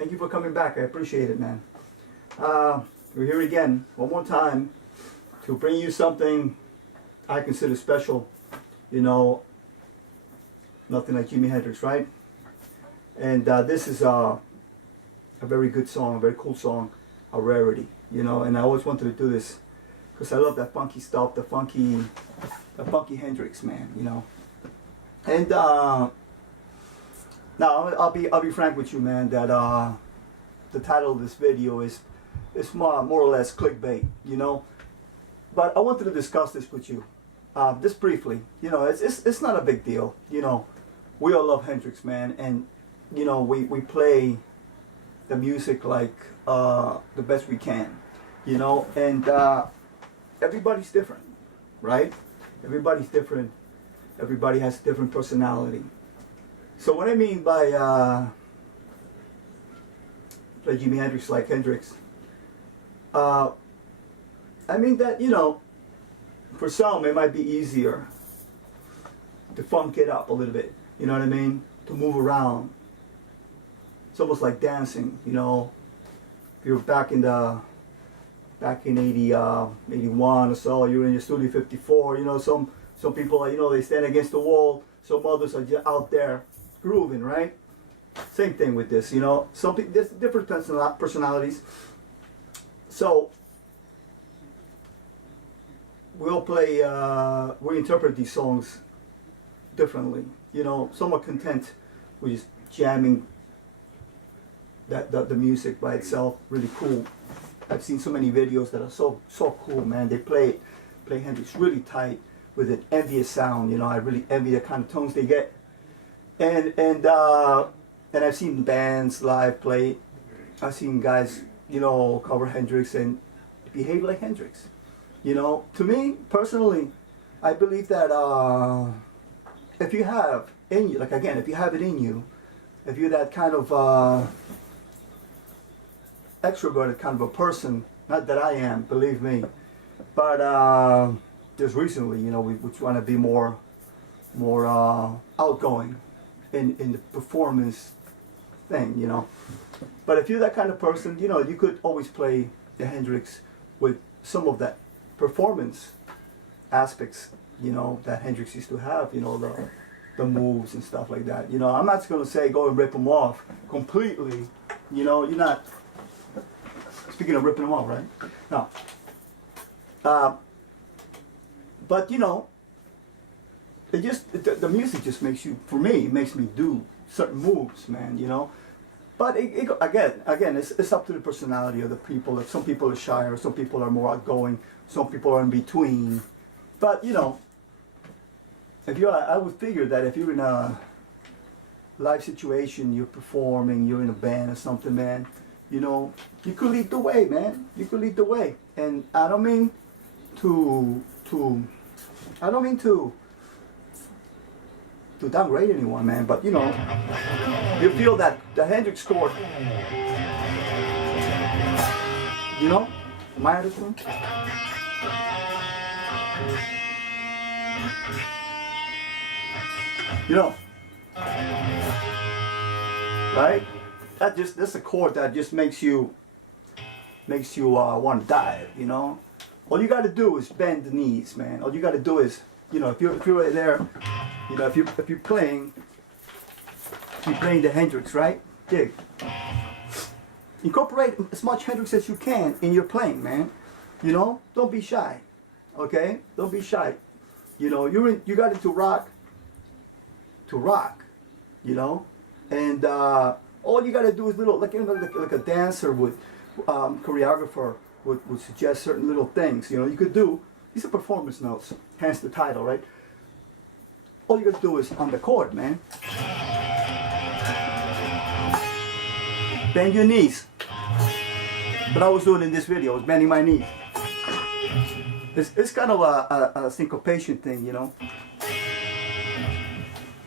Thank you for coming back. I appreciate it, man. We're here again, one more time, to bring you something I consider special. You know, nothing like Jimi Hendrix, right? And this is a very good song, a very cool song, a rarity, you know. And I always wanted to do this because I love that funky stuff, the funky Hendrix, man, you know. And now I'll be frank with you, man, that the title of this video is more or less clickbait, you know. But I wanted to discuss this with you, just briefly. You know, it's not a big deal, you know. We all love Hendrix, man, and you know we play the music like the best we can, you know. And everybody's different, right? Everybody's different. Everybody has a different personality. So what I mean by play Jimi Hendrix like Hendrix, I mean that, you know, for some it might be easier to funk it up a little bit, you know what I mean? To move around. It's almost like dancing, you know. If you're back in 80, 81 or so, you're in your Studio 54, you know, some people, you know, they stand against the wall, some others are just out there grooving, right? Same thing with this, you know. Some people, there's different personalities. So we all play, we interpret these songs differently. You know, some are content with just jamming the music by itself, really cool. I've seen so many videos that are so cool, man. They play Hendrix really tight with an envious sound. You know, I really envy the kind of tones they get. And I've seen bands live play. I've seen guys, you know, cover Hendrix and behave like Hendrix. You know, to me personally, I believe that if you have in you, like again, if you have it in you, if you're that kind of extroverted kind of a person, not that I am, believe me, but just recently, you know, we want to be more outgoing in the performance thing, you know. But if you're that kind of person, you know, you could always play the Hendrix with some of that performance aspects, you know, that Hendrix used to have, you know, the moves and stuff like that. You know, I'm not going to say go and rip them off completely, you know. You're not, speaking of ripping them off, right? No. But, you know, it just, the music just makes you, for me, it makes me do certain moves, man, you know. But again, it's up to the personality of the people. Like some people are shyer, some people are more outgoing, some people are in between. But, you know, I would figure that if you're in a live situation, you're performing, you're in a band or something, man, you know, you could lead the way, man. You could lead the way. And I don't mean to downgrade anyone, man, but you know, you feel that the Hendrix chord, you know, am I understanding? You know, right? That's a chord that just makes you want to dive, you know. All you got to do is bend the knees, man. All you got to do is, you know, if you're right there, you know, if you're playing the Hendrix, right? Dig. Incorporate as much Hendrix as you can in your playing, man. You know, don't be shy. Okay? Don't be shy. You know, you got it to rock, you know, and all you got to do is like a dancer would, choreographer would suggest certain little things. You know, you could do. These are performance notes, hence the title, right? All you got to do is on the chord, man. Bend your knees. What I was doing in this video was bending my knees. It's kind of a syncopation thing, you know.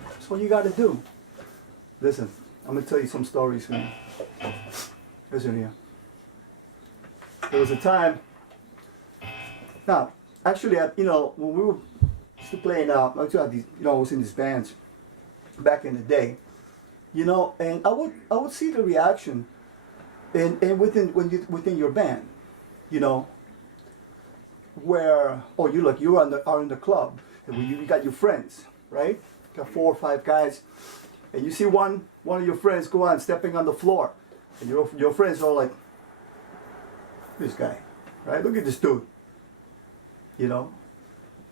That's what you got to do. Listen, I'm going to tell you some stories, man. Listen here. There was a time. Now, actually, you know, when we were still playing, I was in these bands back in the day, you know, and I would see the reaction and within your band, you know, where are in the club, and you got your friends, right? Got 4 or 5 guys, and you see one of your friends go on stepping on the floor, and your friends are like, this guy, right? Look at this dude, you know.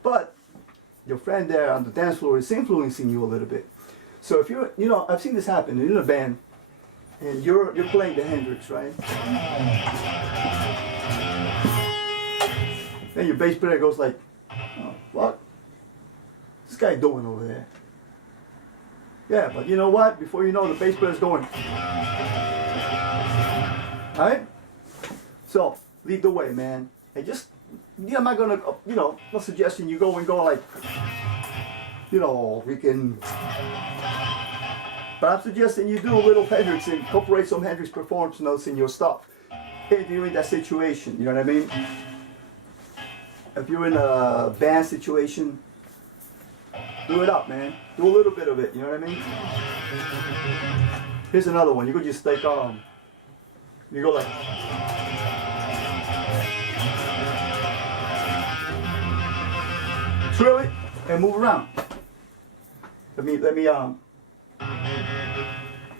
But your friend there on the dance floor is influencing you a little bit. So if you're, you know, I've seen this happen in a band, and you're playing the Hendrix, right? Then your bass player goes like, oh, what? This guy doing over there? Yeah, but you know what? Before you know, the bass player's going. Alright? So, lead the way, man. And just, I'm not gonna, you know, not suggesting you go like, you know, we can. But I'm suggesting you do a little Hendrix, incorporate some Hendrix performance notes in your stuff. If you're in that situation, you know what I mean? If you're in a band situation, do it up, man. Do a little bit of it, you know what I mean? Here's another one. You could just like, you go like. Trill it and move around. Let me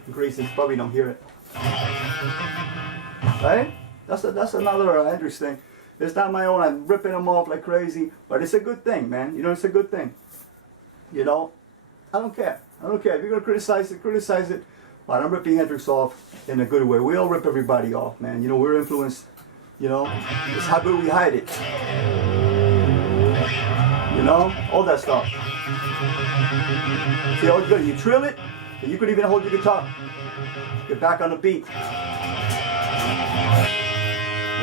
increase it. Probably don't hear it. Right? That's another Hendrix thing. It's not my own. I'm ripping them off like crazy, but it's a good thing, man. You know, it's a good thing. You know, I don't care. I don't care. If you're gonna criticize it, criticize it. But I'm ripping Hendrix off in a good way. We all rip everybody off, man. You know, we're influenced. You know, it's how good we hide it. You know, all that stuff. See how good you trill it, and you could even hold your guitar. Get back on the beat.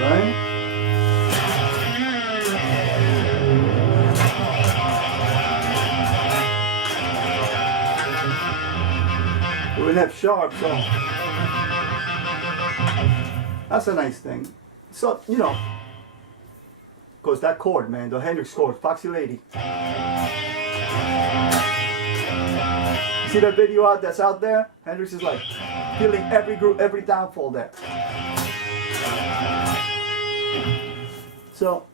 Right? We're in F sharp, so that's a nice thing. So, you know, because that chord, man, the Hendrix chord, Foxy Lady. See that video that's out there? Hendrix is like feeling every groove, every downfall there. So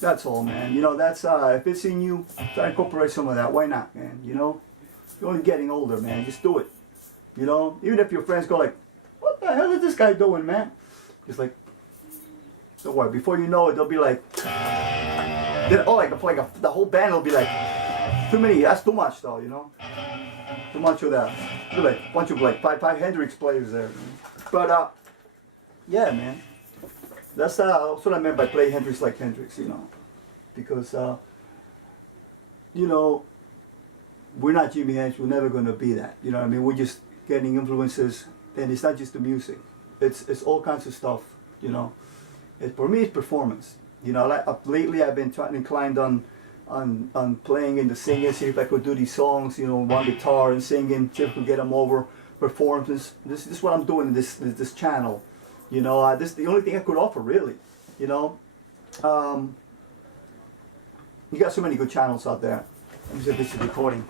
that's all, man. You know, that's if it's in you, try to incorporate some of that. Why not, man? You know, you're only getting older, man. Just do it. You know, even if your friends go like, "What the hell is this guy doing, man?" Just like, don't worry. Before you know it, they'll be like, the whole band will be like, too many. That's too much, though. You know, too much of that. Be like a bunch of like five Hendrix players there. But yeah, man. That's what I meant by play Hendrix like Hendrix. You know, because you know, we're not Jimi Hendrix. We're never gonna be that. You know what I mean? We're just getting influences, and it's not just the music. It's all kinds of stuff. You know. For me, it's performance. You know, like lately I've been inclined on playing in the singing, see if I could do these songs. You know, one guitar and singing, see if I could get them over. Performance. This is what I'm doing in this channel. You know, this is the only thing I could offer, really. You know, you got so many good channels out there. Let me see if this is recording.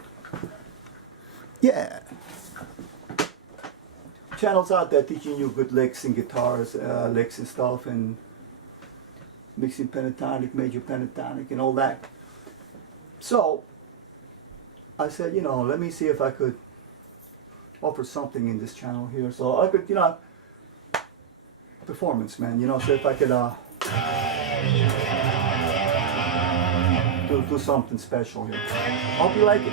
Yeah. Channels out there teaching you good licks and guitars, licks and stuff, and mixing pentatonic, major pentatonic, and all that. So I said, you know, let me see if I could offer something in this channel here. So I could, you know, performance, man. You know, so if I could do something special here. Hope you like it.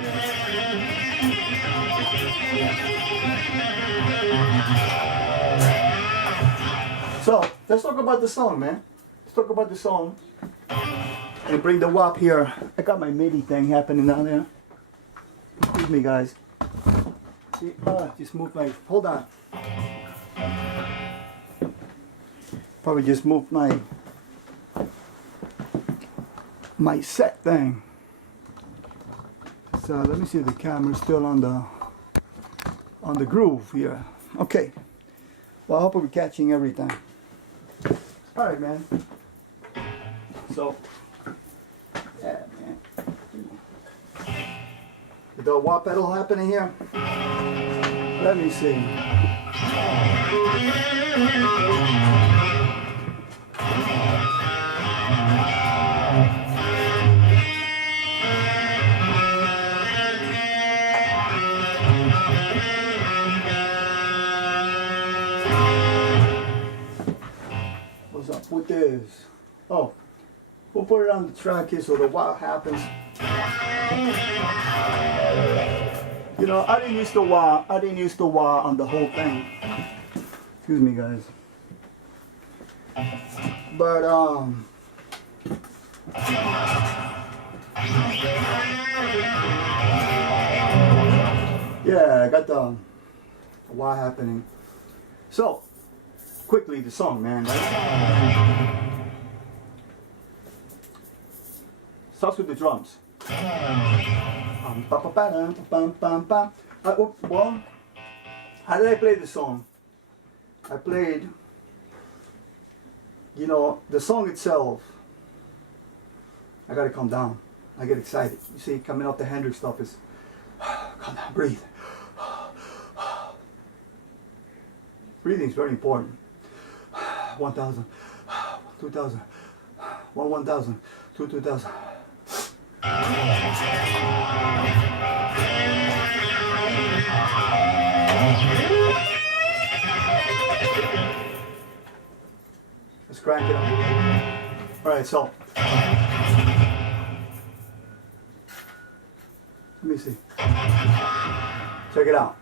So let's talk about the song, man. Let's talk about the song and bring the WAP here. I got my MIDI thing happening down there. Excuse me, guys. See, just move my. Hold on. Probably just moved my set thing. So let me see if the camera's still on the groove here. Okay. Well, I hope we're catching everything. All right, man. So, yeah, man. The wah pedal happening here. Let me see. What's up with this? Oh, we'll put it on the track here so the what happens. You know, I didn't use the wah on the whole thing. Excuse me, guys. But yeah, I got the wah happening. So quickly the song, man, right? Starts with the drums. Well, how did I play the song? I played, you know, the song itself. I gotta calm down. I get excited. You see, coming off the Hendrix stuff is, calm down, breathe. Breathing is very important. 1,000, 2,000, 1,000, 2,000. Let's crank it up. All right, so let me see. Check it out.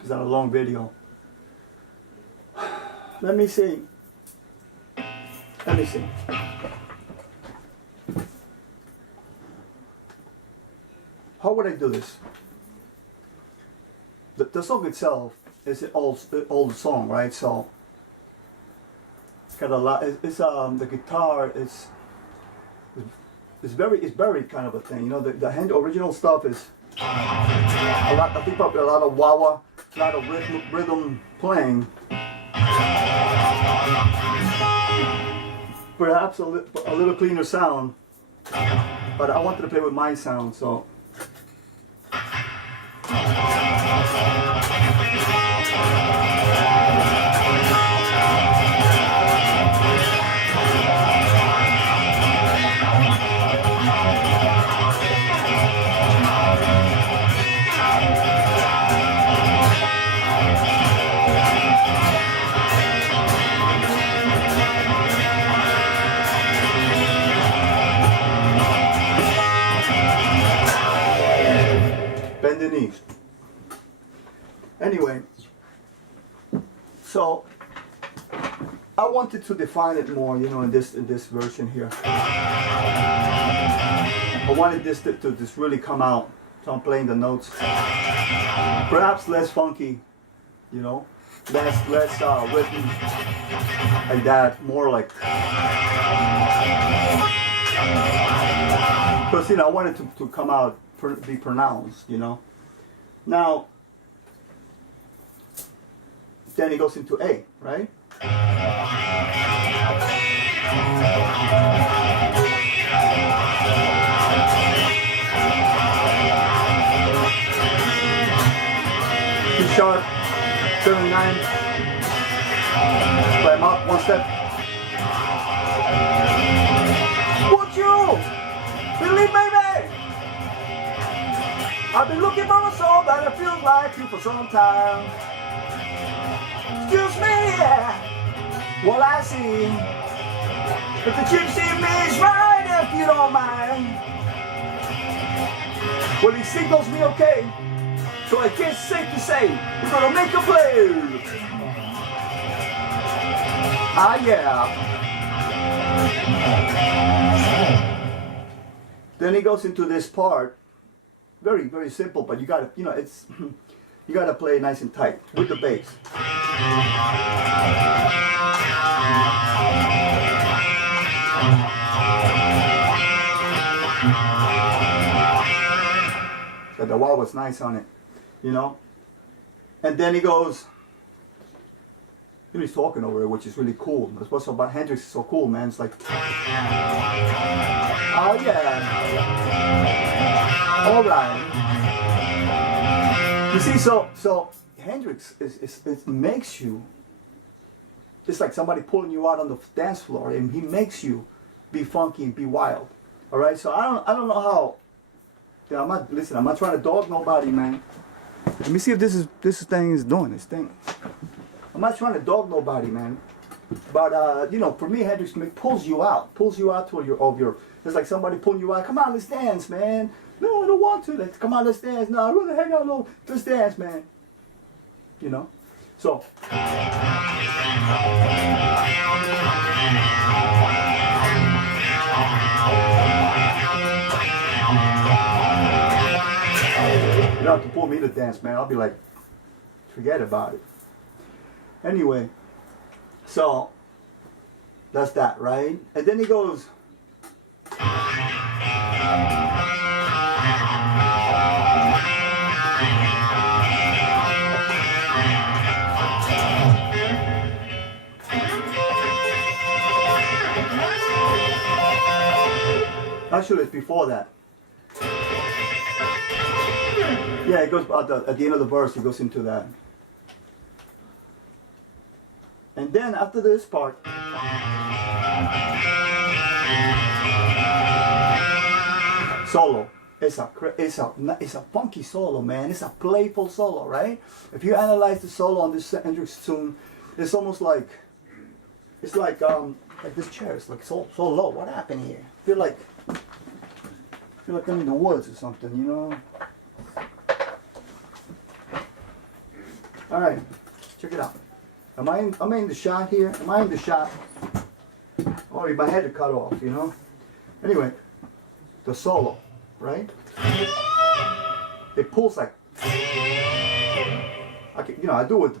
It's not a long video. Let me see. Let me see. How would I do this? The song itself is an old song, right? So it's got a lot. It's the guitar is very kind of a thing. You know, the original stuff is a lot. I think probably a lot of wah-wah, a lot of rhythm playing. Perhaps a little cleaner sound, but I wanted to play with my sound, so. Bend the knees. Anyway, so I wanted to define it more, you know, in this version here. I wanted this to just really come out. So I'm playing the notes. Perhaps less funky, you know, less rhythm like that, more like. Because, you know, I wanted to come out, be pronounced, you know. Now, then it goes into A, right? C sharp, 7/9. Play them up one step. Would you believe me? I've been looking for a soul that I feel like you for some time. Excuse me, what I see. But the gypsy in me is right if you don't mind. Well, he signals me okay, so I guess it's safe to say we're gonna make a play. Ah, yeah. Then he goes into this part. Very, very simple, but you gotta, you know, it's, you gotta play nice and tight with the bass. So the wah was nice on it, you know. And then he goes, you know, he's talking over it, which is really cool. That's what's about Hendrix is so cool, man. It's like, oh yeah. All right. You see, so Hendrix it makes you. It's like somebody pulling you out on the dance floor, and he makes you be funky and be wild. All right. So I don't know how. Yeah, I'm not trying to dog nobody, man. Let me see if this thing is doing this thing. I'm not trying to dog nobody, man. But you know, for me, Hendrix pulls you out to your. It's like somebody pulling you out. Come on, let's dance, man. No, I don't want to. Like, come on, let's dance. No, I really hang out. No, let's dance, man. You know, so. You don't have to pull me to dance, man. I'll be like, forget about it. Anyway, so that's that, right? And then he goes. Actually, it's before that. Yeah, it goes at the end of the verse. It goes into that, and then after this part, solo. It's a funky solo, man. It's a playful solo, right? If you analyze the solo on this Hendrix tune, it's almost like this chair is like so low. What happened here? I feel like I'm in the woods or something, you know. All right, check it out. Am I in the shot here? Am I in the shot? Oh, my head is cut off, you know. Anyway, the solo, right? It pulls like. I do it with the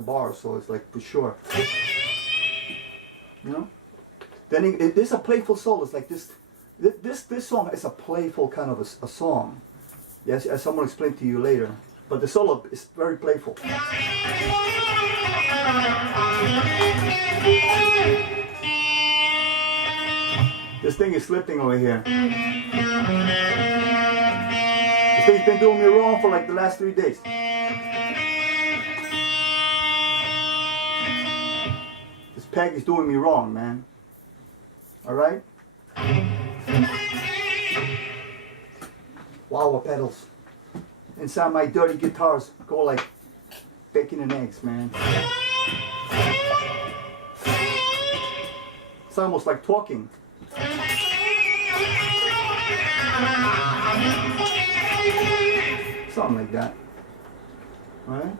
bars, so it's like for sure. You know. Then there's a playful solo. It's like this song is a playful kind of a song. Yes, as someone explained to you later. But the solo is very playful. This thing is slipping over here. This thing's been doing me wrong for like the last 3 days. This peg is doing me wrong, man. Alright? Wow, pedals. Inside my dirty guitars go like bacon and eggs, man. It's almost like talking. Something like that. Right?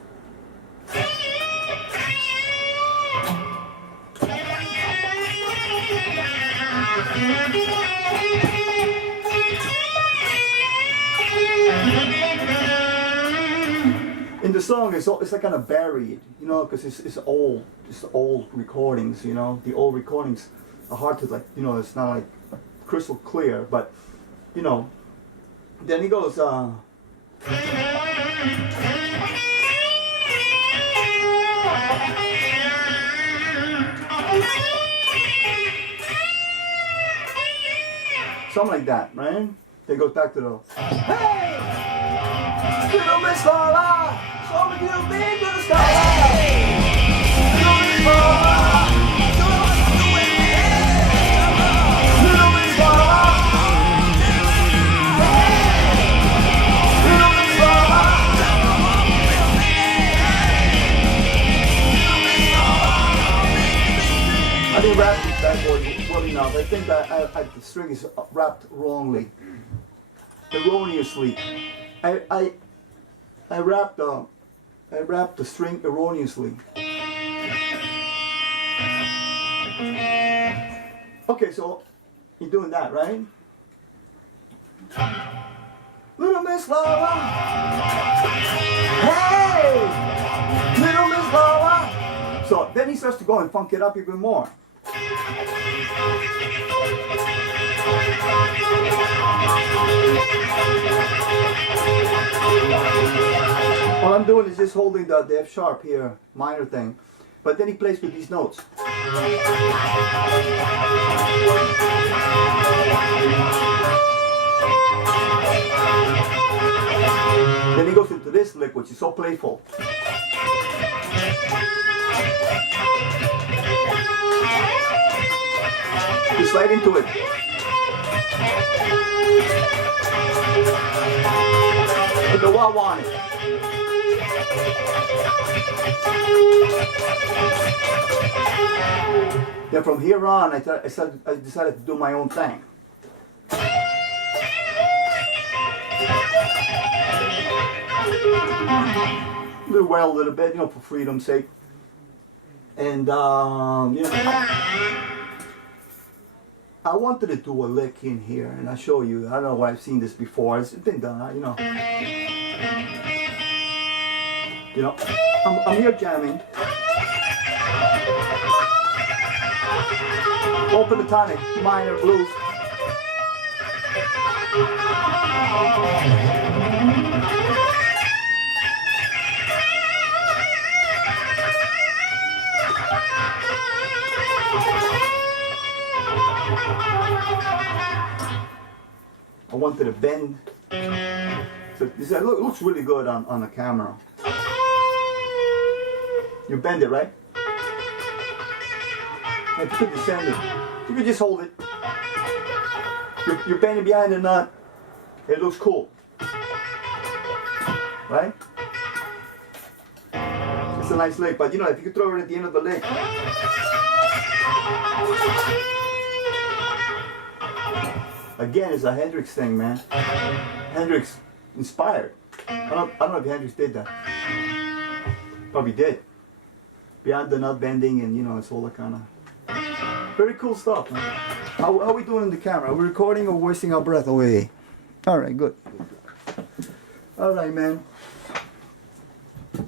In the song, it's like kind of buried, you know, because it's old recordings, you know. The old recordings are hard to, like, you know, it's not like crystal clear, but, you know. Then he goes, something like that, right? Then it goes back to the, hey, little Miss Laura, show me you big little star. Little Miss Laura, show me you doing it. Little Miss Laura, little Miss Laura. I didn't rap this backward well enough. I think that the string is wrapped wrongly, erroneously. I wrapped the string erroneously. Okay, so you're doing that, right? Little Miss Laura, hey, little Miss Laura. So then he starts to go and funk it up even more. All I'm doing is just holding the F sharp here, minor thing, but then he plays with these notes. Then he goes into this lick, which is so playful. You slide into it. Put the wah on it. Then from here on, I decided to do my own thing. Well, a little bit, you know, for freedom's sake. And, you know, I wanted to do a lick in here, and I'll show you. I don't know why I've seen this before. It's been done, you know. You know, I'm here jamming. Open the tonic, minor blues. I wanted to bend. So this looks really good on the camera. You bend it, right? And you could descend it. You could just hold it. You're bending behind the nut. It looks cool. Right? It's a nice lick, but you know, if you could throw it at the end of the lick. Again, it's a Hendrix thing, man. Hendrix inspired. I don't know if Hendrix did that. Probably did. Beyond the nut bending and, you know, it's all that kind of very cool stuff, man. How are we doing in the camera? Are we recording or wasting our breath away? All right, good. All right, man.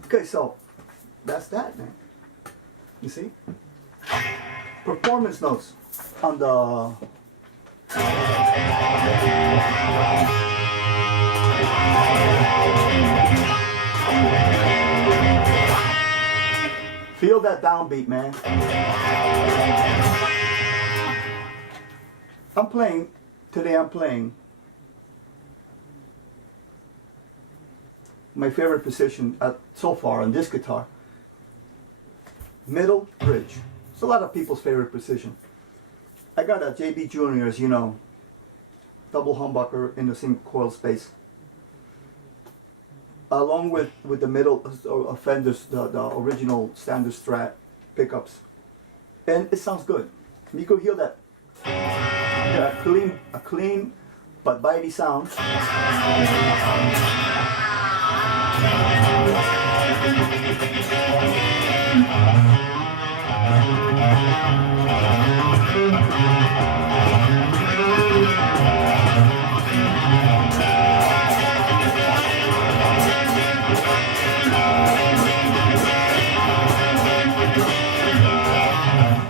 Okay, so that's that, man. You see? Performance notes on the feel that downbeat, man. Today I'm playing my favorite position so far on this guitar. Middle bridge. It's a lot of people's favorite position. I got a JB Junior's, you know, double humbucker in the same coil space. Along with the middle Fenders, the original standard Strat pickups. And it sounds good. You could hear that. A clean but bitey sound.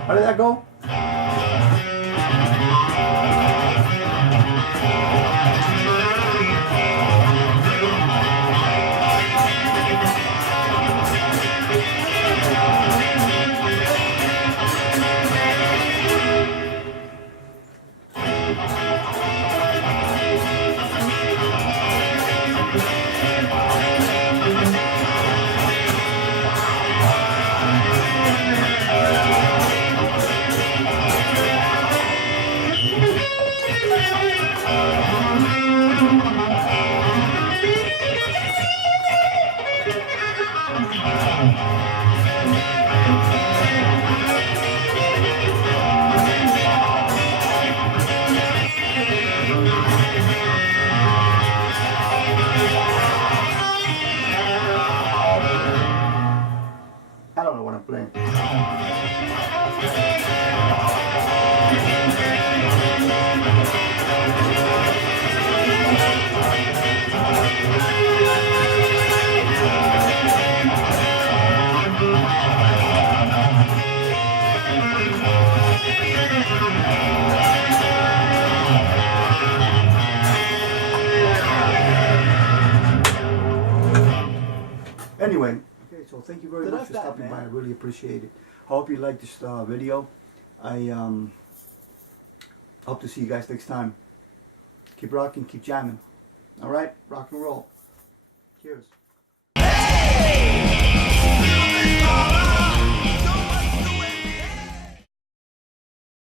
How did that go? I don't know what I'm playing. Anyway, okay, so thank you very much for stopping by. I really appreciate it. I hope you liked this video. I hope to see you guys next time. Keep rocking, keep jamming. All right, rock and roll. Cheers.